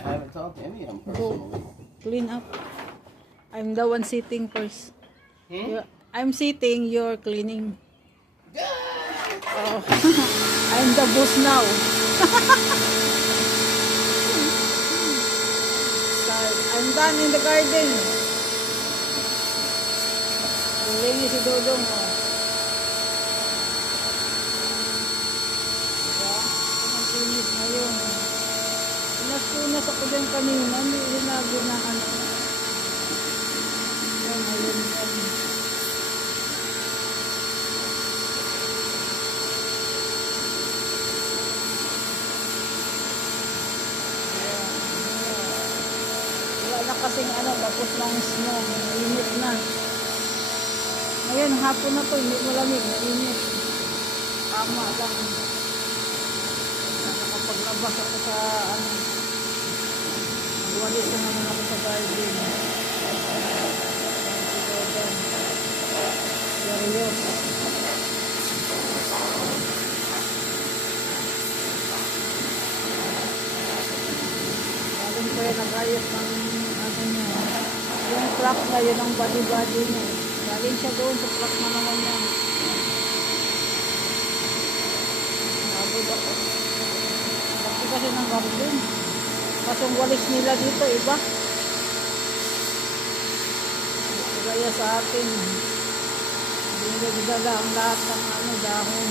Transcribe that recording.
haven't talked to any of them Go personally. clean up. I'm the one sitting first. Hmm? I'm sitting, you're cleaning. Oh. I'm the boss now. I'm done in the garden. Gulingi si Dodong. Oh. Diba? Ang kinis ngayon. Pinas ako dyan kanina. Hindi sinabi na ano. Ngayon yan. Wala na kasing ano, tapos ng snow. Init na. Ngayon, hapon na to, hindi malamig, mainit. Tama lang. Nakapaglabas ako sa ano. Nagwalis na naman ako sa garden. Serious. Galing ko yan, nag-ayos ng ano niya. Yung clock na yun ang body-body niya. Galing siya doon sa clock na naman niya. Nagod ako. Laki kasi ng garden. Kasi yung walis nila dito, iba. Kaya sa atin, hindi nagdala ang lahat ng ano, dahon.